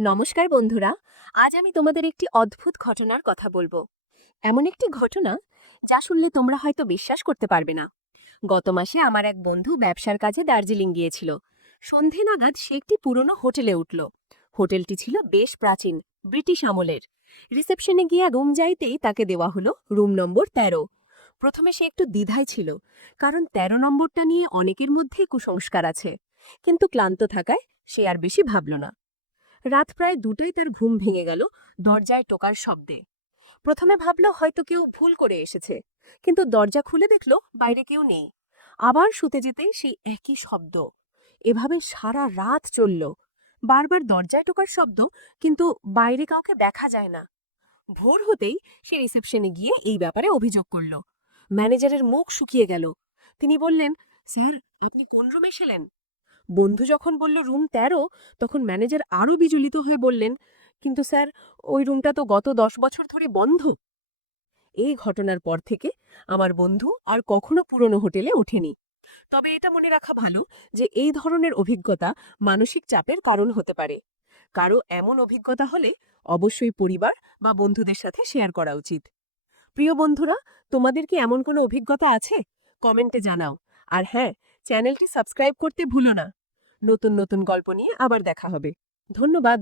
নমস্কার বন্ধুরা, আজ আমি তোমাদের একটি অদ্ভুত ঘটনার কথা বলবো। এমন একটি ঘটনা যা শুনলে তোমরা হয়তো বিশ্বাস করতে পারবে না। গত মাসে আমার এক বন্ধু ব্যবসার কাজে দার্জিলিং গিয়েছিল। সন্ধে নাগাদ সে একটি পুরনো হোটেলে উঠল। হোটেলটি ছিল বেশ প্রাচীন, ব্রিটিশ আমলের। রিসেপশনে গিয়ে রুম যাইতেই তাকে দেওয়া হলো রুম নম্বর ১৩। প্রথমে সে একটু দ্বিধায় ছিল, কারণ ১৩ নম্বরটা নিয়ে অনেকের মধ্যেই কুসংস্কার আছে। কিন্তু ক্লান্ত থাকায় সে আর বেশি ভাবল না। রাত প্রায় ২টায় তার ঘুম ভেঙে গেল দরজায় টোকার শব্দে। প্রথমে ভাবল হয়তো কেউ ভুল করে এসেছে, কিন্তু দরজা খুলে দেখল বাইরে কেউ নেই। আবার শুতে যেতেই সেই একই শব্দ। এভাবে সারা রাত চলল। বারবার দরজায় টোকার শব্দ, কিন্তু বাইরে কাউকে দেখা যায় না। ভোর হতেই সে রিসেপশনে গিয়ে এই ব্যাপারে অভিযোগ করল। ম্যানেজারের মুখ শুকিয়ে গেল। তিনি বললেন, স্যার, আপনি কোন রুমে ছিলেন? বন্ধু যখন বলল রুম ১৩, তখন ম্যানেজার আরও বিচলিত হয়ে বললেন, কিন্তু স্যার, ওই রুমটা তো গত ১০ বছর ধরে বন্ধ। এই ঘটনার পর থেকে আমার বন্ধু আর কখনো পুরনো হোটেলে ওঠেনি। তবে এটা মনে রাখা ভালো যে এই ধরনের অভিজ্ঞতা মানসিক চাপের কারণ হতে পারে। কারো এমন অভিজ্ঞতা হলে অবশ্যই পরিবার বা বন্ধুদের সাথে শেয়ার করা উচিত। প্রিয় বন্ধুরা, তোমাদের কি এমন কোনো অভিজ্ঞতা আছে? কমেন্টে জানাও। আর হ্যাঁ, চ্যানেলটি সাবস্ক্রাইব করতে ভুলো না। নতুন নতুন গল্প নিয়ে আবার দেখা হবে। ধন্যবাদ।